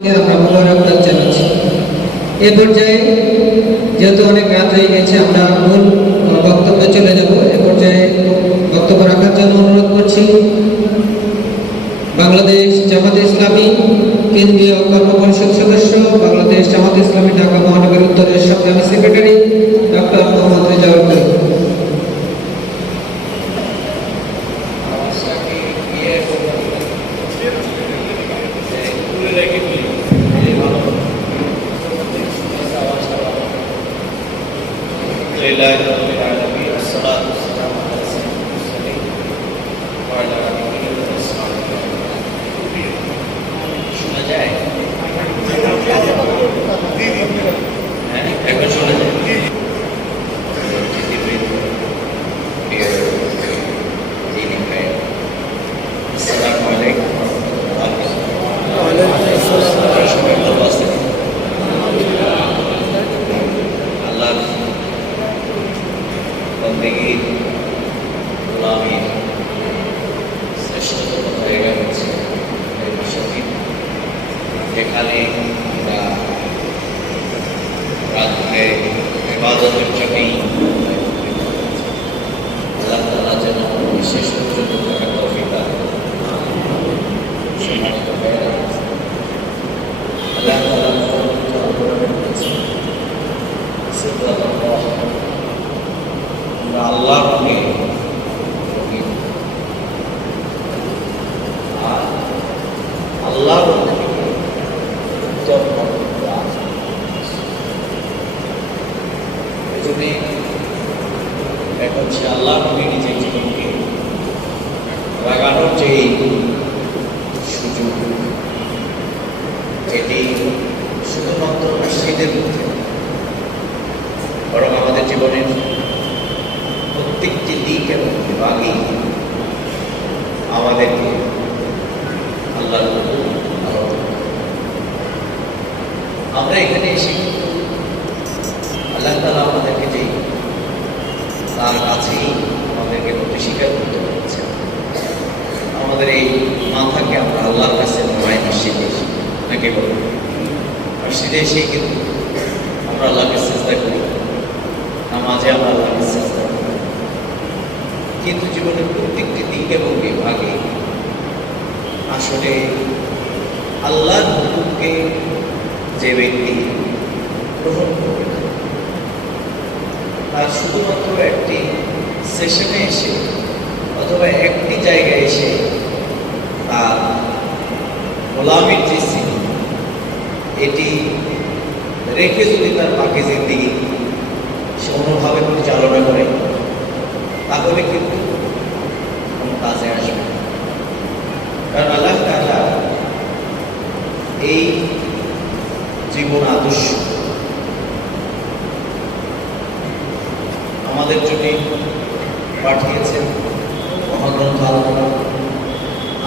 আমরা মোবারকবাদ জানাচ্ছি। এ পর্যায়ে যেহেতু অনেক রাত হয়ে গেছে, আমরা মূল বক্তব্যে চলে যাব। এ পর্যায়ে বক্তব্য রাখার জন্য অনুরোধ করছি বাংলাদেশ জামাতে ইসলামী কেন্দ্রীয় কর্মপরিষদ সদস্য, বাংলাদেশ জামাতে ইসলামী ঢাকা মহানগর উত্তরের সংগ্রামী সেক্রেটারি ডক্টর মোহাম্মদ রেজাউল করিম। যেখানে আমরা রাত্রে ইবাদতের জন্যই আল্লাহ তাআলা যেন বিশেষ পর্যন্ত তৌফিক দান করেন। আল্লাহ তাআলা আমরা আল্লাহকে আর আল্লাহ হচ্ছে আল্লাহ নবী নিজের জীবনকে লাগানোর যে সুযোগ, এটি শুধুমাত্র মসজিদের মধ্যে, বরং আমাদের জীবনের প্রত্যেকটি দিক এবং বিভাগেই আমাদেরকে আল্লাহ আমরা এখানে এসে আল্লাহ তাআলা আমাদেরকে যে তার কাছেই আমাদেরকে প্রতি স্বীকার করতে হচ্ছে। আমাদের এই মাথাকে আমরা আল্লাহর কাছে নয় মসজিদে এসে নাকি বলব, মসজিদে এসেই কিন্তু আমরা আল্লাহকে চেষ্টা করি, নামাজে আমরা আল্লাহকে চেষ্টা করি, কিন্তু জীবনের প্রত্যেকটি দিক এবং বিভাগে আসলে আল্লাহর হুকুমকে যে ব্যক্তি গ্রহণ করবে আর শুধুমাত্র একটি সেশনে এসে অথবা একটি জায়গায় এসে তার গোলামীর যে স্মৃতি এটি রেখে যদি তার বাকি জিন্দেগি সে অন্যভাবে পরিচালনা করে, তাহলে কিন্তু কোনো কাজে আসবে। কারণ আল্লাহ তাআলা এই জীবন আদর্শ আমাদের জন্য পাঠিয়েছেন মহাগ্রন্থ আল-কোরআন।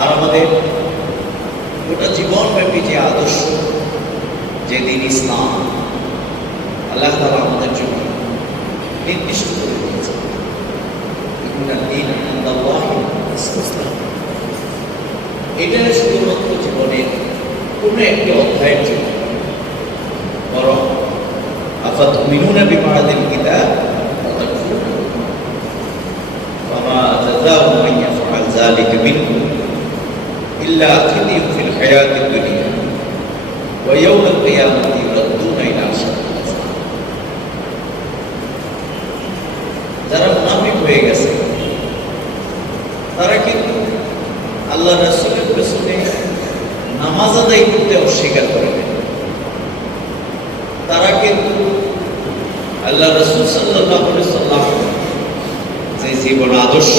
আর আমাদের গোটা জীবনব্যাপী যে আদর্শ, যে দিন ইসলাম আল্লাহ তাআলা আমাদের জন্য নির্দিষ্ট করে দিয়েছেন, এটা শুধুমাত্র জীবনের কোনো একটি অধ্যায়ের জন্য, বরং আফাতুমিনুনা বিবাদিল কিতাব من يفعل ذلك منكم إلا خزي في الحياة الدنيا ويوم القيامة يردون إلى أشد العذاب। যারা মুনাফিক হয়ে গেছে তারা কিন্তু আল্লাহ রাসূলের পেছনে নামাজ আদায় করতে অস্বীকার করে, তারা কিন্তু আল্লাহ রাসূল সাল্লাল্লাহু আলাইহি ওয়াসাল্লাম যে জীবন আদর্শ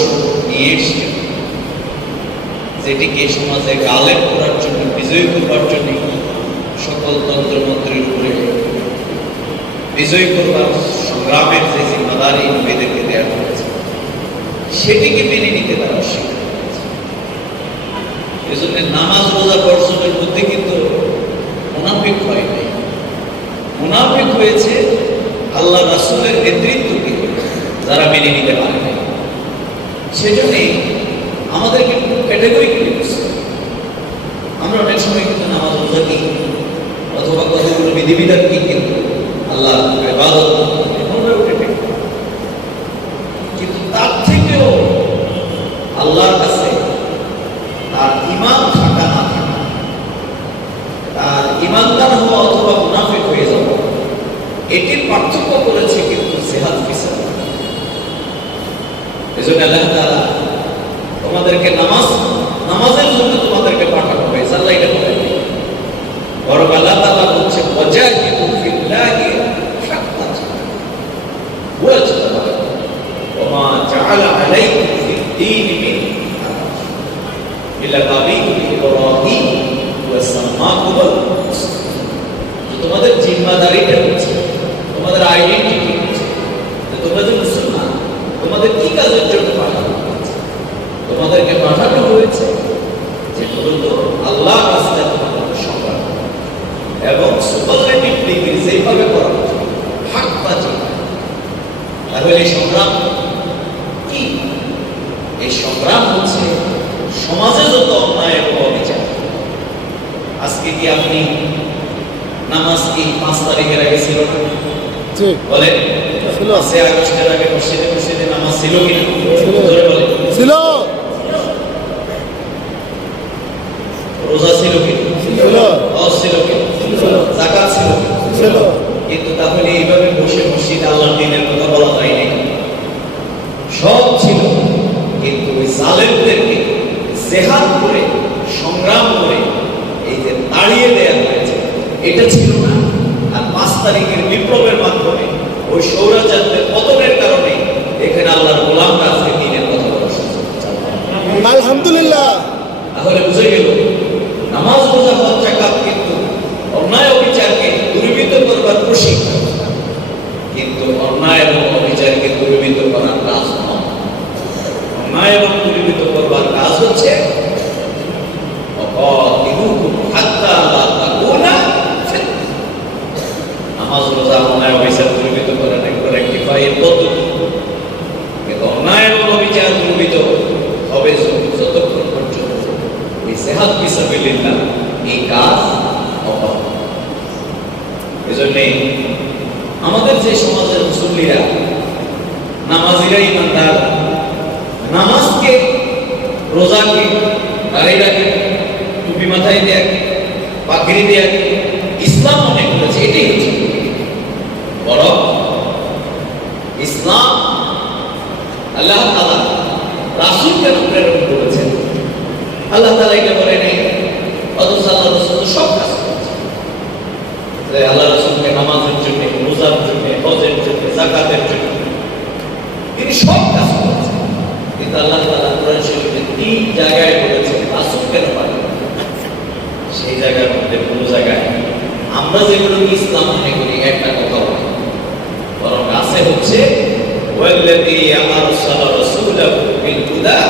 নিয়ে এসছেন, যেটিকে সমাজে গালেব করার জন্য, বিজয়ী করবার জন্য সকল তন্ত্রমন্ত্রের উপরে বিজয়ী করবার সংগ্রামের যে জিম্মাদারি নবীদেরকে দেওয়া হয়েছে, সেটিকে মেনে নিতে তারা অস্বীকার করেছে। এজন্য নামাজ রোজা বর্জনের মধ্যে কিন্তু মুনাফিক হয় নাই, মুনাফিক হয়েছে আল্লাহ রাসূলের নেতৃত্বকে যারা মেনে নিতে পারে না। সেজন্যই আমাদেরকে ক্যাটাগরিক্যালি বুঝতে হবে। আমরা অনেক সময় কিন্তু নামাজ রোজা দিই, অথবা কতগুলো বিধিবিধান কি, কিন্তু আল্লাহ ইবাদত এখন হয়ে ওঠে। কিন্তু তার থেকেও আল্লাহর কাছে তার ঈমান থাকা না থাকা, তার ঈমানদার হওয়া অথবা মুনাফিক হয়ে যাওয়া, এটির পার্থক্য করেছে কিন্তু জিহাদ ফিসাবিলিল্লাহ। এজন্য আল্লাহ তাআলা তোমাদেরকে নামাজের জন্য তোমাদেরকে পাঠানো হয়েছে, আল্লাহ এটা বলেন। বরং আল্লাহ তাআলা বলছে ওয়াজাহিদু ফিল্লাহি হাক্কা জিহাদিহি ওয়া মা জাআলা আলাইকুম ফিদ-দীন মিন হারাজ মিল্লাত আবিকুম ইব্রাহিম ওয়া সাম্মাকুমুল মুসলিমিন। তোমাদের জিম্মাদারিটা হচ্ছে, তোমাদের আইডেন্টিটি হচ্ছে যে তোমরা যে মুসলমান, তোমাদের কি কাজের জন্য পাঠানো হয়েছে? তোমাদেরকে পাঠানো হয়েছে যে মূলত আল্লাহর রাস্তায় তোমাদের সংগ্রাম এবং সুপারলেটিভ ডিগ্রি যেভাবে করা হচ্ছে হাক্কা জিহাদ। তাহলে এই সংগ্রাম কি? এই সংগ্রাম হচ্ছে সমাজে যত অন্যায় এবং অবিচার। আজকে কি আপনি নামাজ কি 5 তারিখের আগে ছিল না? বলে 5 আগস্টের আগে মসজিদে নামাজ ছিল কিনা? ছিল। রোজা ছিল কি? ছিল। হজ ছিল কি? যাকাত ছিল কি? ছিল। কিন্তু তাহলে এইভাবে বসে মসজিদে আল্লাহর দ্বীনের কথা বলা যায় না। সব ছিল, কিন্তু ওই জালেমদেরকে জিহাদ করে সংগ্রাম করে এই যে তাড়িয়ে দেয়া হয়েছে, এটা ছিল না। আর 5 তারিখের বিপ্লবের মাধ্যমে ওই সৌরাচারদের পতনের কারণে এখানে আল্লাহর গোলামরা আজকে দ্বীনের কথা বলা শুরু করেছে। আলহামদুলিল্লাহ। তাহলে বুঝে গেল নামাজ, রোজা, হজ, যাকাত কিন্তু অন্যায় অবিচারকে দূরীভূত করবার প্রশিক্ষণ, কিন্তু অন্যায় এবং অবিচারকে দূরীভূত করার কাজ নয়। অন্যায় এবং দূরীভূত করবার কাজ হচ্ছে নামাজ, রোজা, অন্যায় অবিচার দূরীভূত করা একবার রেকটিফাইয়ের পদ্ধতি, কিন্তু অন্যায় এবং অবিচার দূরীভূত হবে যতক্ষণ পর্যন্ত এই জিহাদ ফিসাবিলিল্লাহ এই কাজ অব্যাহত। এজন্য আমাদের যে সমাজের মুসল্লিরা, নামাজিরা, ইমানদার, নামাজকে, রোজাকে, দাঁড়িয়ে রাখে, টুপি মাথায় দেয়, পাগড়ি দেয়, ইসলাম মনে করেছে এটাই হচ্ছে বরং ইসলাম আল্লাহ তাআলা রাসূলকে প্রেরণ করেছেন। আল্লাহ তাআলা এটা বলে নাই, অথচ আল্লাহ রাসূল সব কাজ করেছেন। আল্লাহ রাসূলকে নামাজের জন্য, রোজার জন্য, হজের জন্য, যাকাতের জন্য তিনি সব কাজ করেছেন। কিন্তু আল্লাহ তাআলা কোরআন শরীফে 3 জায়গায় বলেছেন রাসূল কেন পারেন। সেই জায়গার মধ্যে কোনো জায়গায় আমরা যেগুলো ইসলাম মনে করি একটা কথা বলি, বরং আছে হচ্ছে ওয়াল্লাযী আরসালা রাসূলাহু বিল হুদা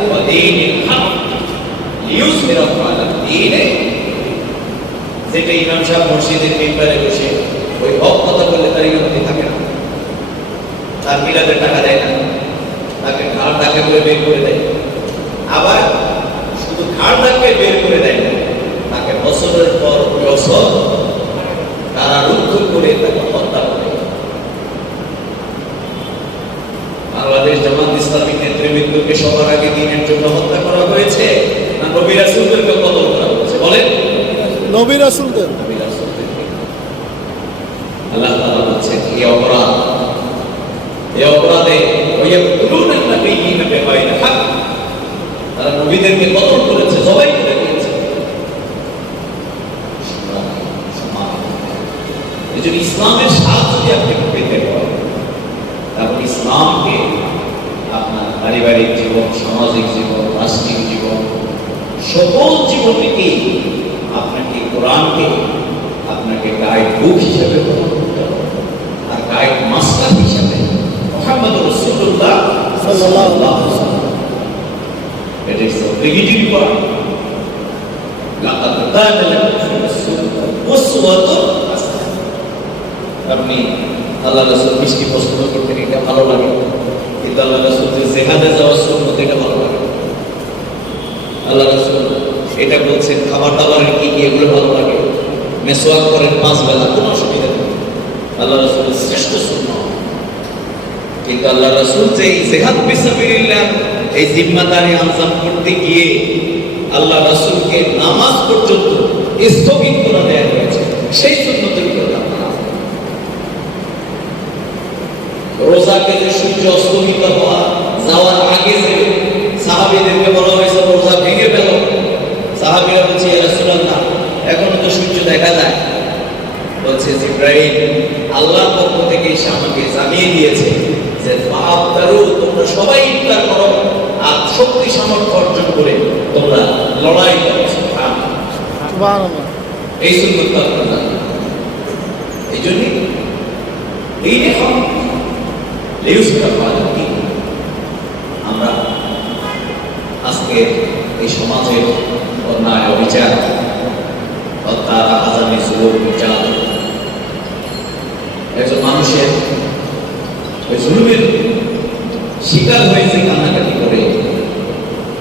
ওয়া দীনিল হক লিইয়ুযহিরাহু আলা দীনি। যেটা ইমাম সাহেব মসজিদের মিম্বারে বসে ওই হক কথা বললে তার ইমামতি থাকে না, তার মিলাদের টাকা দেয় না, তাকে ঘাড় ধাক্কা করে বের করে দেয়। আবার শুধু ঘাড় ধাক্কা বের করে দেয় না, তাকে বছরের পর বছর কারারুদ্ধ করে তাকে হত্যা করে। বাংলাদেশ জামাত ইসলামী নেতৃবৃন্দকে সবার আগে দ্বীনের জন্য হত্যা করা হয়েছে না নবী রাসূলদেরকে কতল করা হয়েছে? বলেন। নবী রাসূলদের। আল্লাহ তাআলা বলছেন এই অপরাধে ওয়ায়াকুলুনা নাবিয়্যিনা বিগাইরি হক, তারা নবীদেরকে কতল করেছে, জবাই করে দিয়েছে। এজন্য ইসলামের স্বাদ যদি আপনি পেতে পারেন, তারপর ইসলামকে আপনার পারিবারিক জীবন, সামাজিক জীবন, রাষ্ট্রিক জীবন, সকল জীবনকে আপনাকে কোরআনকে আপনাকে গাইড বুক হিসেবে গ্রহণ করতে হবে, আর গাইড মাস্টার হিসেবে মুহাম্মদ রাসূলুল্লাহ সাল্লাল্লাহু আলাইহি ওয়াসাল্লাম। It is the beginning part. লাকাদ কানা লাকুম ফি রাসূলিল্লাহি উসওয়াতুন হাসানাহ। আপনি আল্লাহ রাসূল মিষ্টি পছন্দ করতেন, এটা ভালো লাগে, কিন্তু আল্লাহ রাসূল যে জিহাদে যাওয়ার সুন্নত এটা ভালো লাগে। আল্লাহ রাসূল এটা বলছেন খাবার দাবারের কি কি এগুলো ভালো লাগে, মেসওয়াক করেন 5 বেলা, কোনো অসুবিধা নেই, আল্লাহ রাসূলের শ্রেষ্ঠ সুন্নাহ। কিন্তু আল্লাহ রাসূল যে জিহাদ ফিসাবিলিল্লাহ এই জিম্মাদারি আঞ্জাম করতে গিয়ে আল্লাহ রাসূলকে নামাজ পর্যন্ত স্থগিত করে দেয়া হয়েছে, সেই সুন্নতের উপর আপনারা রোজাকে যে সূর্য অস্তমিত হওয়া যাওয়ার আগে যে সাহাবীদেরকে বলা হয়েছে রোজা ভেঙে ফেল, সাহাবীরা বলছে ইয়া রাসূলুল্লাহ এখনো তো সূর্য দেখা যায়। বলছে জিবরাইল আল্লাহর পক্ষ থেকে এসে আমাকে জানিয়ে দিয়েছে যে ফাআফতারু, তোমরা সবাই ইফতার করো আর শক্তি সামর্থ্য অর্জন করে তোমরা লড়াই করো। সুবহানাল্লাহ। এই সুন্নাত আপনারা এই জন্য এই দেখো লেউসকা পাওয়া কি আমরা আজকে এই সমাজের অন্যায় অবিচার হত্যা হাজারি জুলুম নির্যাতন একজন মানুষের ওই জুলুমের শিকার হয়েছে কান্নাকাটি করে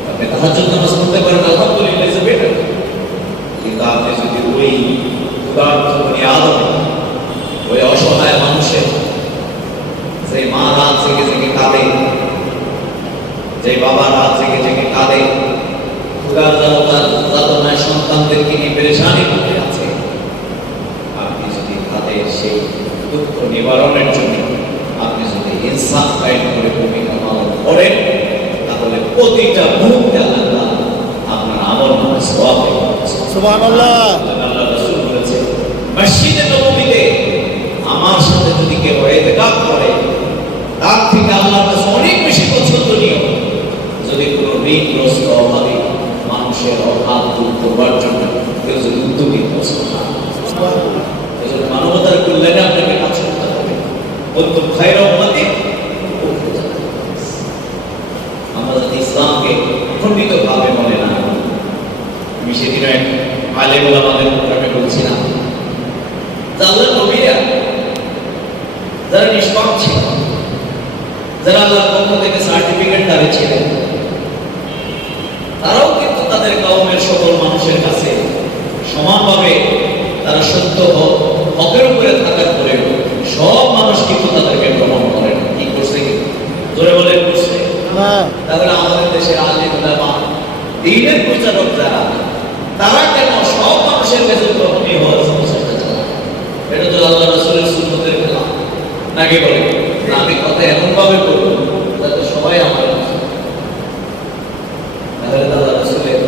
আপনি তাহাজ্জুদ নামাজ পড়তে পারেন আলহামদুলিল্লাহ ইজ বেটার, কিন্তু আপনি যদি ওই উদার্ত বনি আদম ওই অসহায় মানুষের যে মা রাত জেগে জেগে কাঁদে, যে বাবা রাত জেগে জেগে কাঁদে, ক্ষুধার যাতনায় সন্তানদেরকে নিয়ে পেরেশানি করতে আছে, আপনি যদি তাদের সেই দুঃখ নিবারণের জন্য আপনি যদি ইনসাফ কায়েম করে ভূমিকা পালন করেন, তাহলে প্রতিটা মুহূর্তে আল্লাহ আপনার আমল নামায় সওয়াব দেবেন। সুবহানাল্লাহ। আল্লাহ রাসূল বলেছে মসজিদে নববীতে আমার সাথে যদি কেউ ইতিকাফ করে তার থেকে আল্লাহর কাছে অনেক বেশি পছন্দনীয় যদি কোনো ঋণগ্রস্ত অভাবী মানুষের অভাব দূর করবার জন্য কেউ যদি উদ্যোগী মানবতার কল্যাণে আপনাকে কাজ করতে হবে। অত্যন্ত খায়র উম্মতি, আমরা যদি ইসলামকে খণ্ডিত ভাবে মনে না, আমি সেদিন এক আলেম ওলামাদের মুখে বলছিলাম আল্লাহর নবীরা যারা নিষ্পাপ ছিল, যারা আল্লাহর পক্ষ থেকে সার্টিফিকেট দাবি ছিলেন, তারাও কিন্তু তাদের কওমের সকল মানুষের কাছে সমানভাবে তারা সত্য হকের উপরে থাকার পরেও সব মানুষ কিন্তু তাদেরকে গ্রহণ করেন। কি করছে? কিন্তু জোরে বলে করছে না। তাহলে আমাদের দেশের আলেম ওলামা দ্বীনের প্রচারক যারা, তারা কেন সব মানুষের কাছে গ্রহণীয় হওয়ার চেষ্টা চালায়? এটা তো আল্লাহ রাসূলের সুন্নতের খেলাফ নাকি বলে না? আমি কথা এমন ভাবে করব যাতে সবাই আমার তাহলে আল্লাহ রাসূলের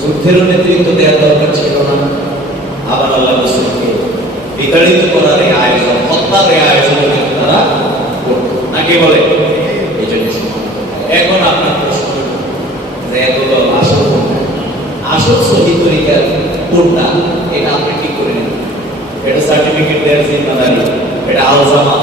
যুদ্ধের নেতৃত্ব দেওয়ার দরকার ছিল না। আবার আল্লাহ রাসূলকে বিতাড়িত করার এই আয়োজন, হত্যার এই আয়োজন তারা করত নাকি বলে? এই জন্য এখন আপনার প্রশ্ন যে এগুলো আসল কোনটা, আসল সহি তরিকা কোনটা, এটা আপনি কি করে নেন? এটা সার্টিফিকেট দেওয়ার জিম্মাদারি, এটা আলজামা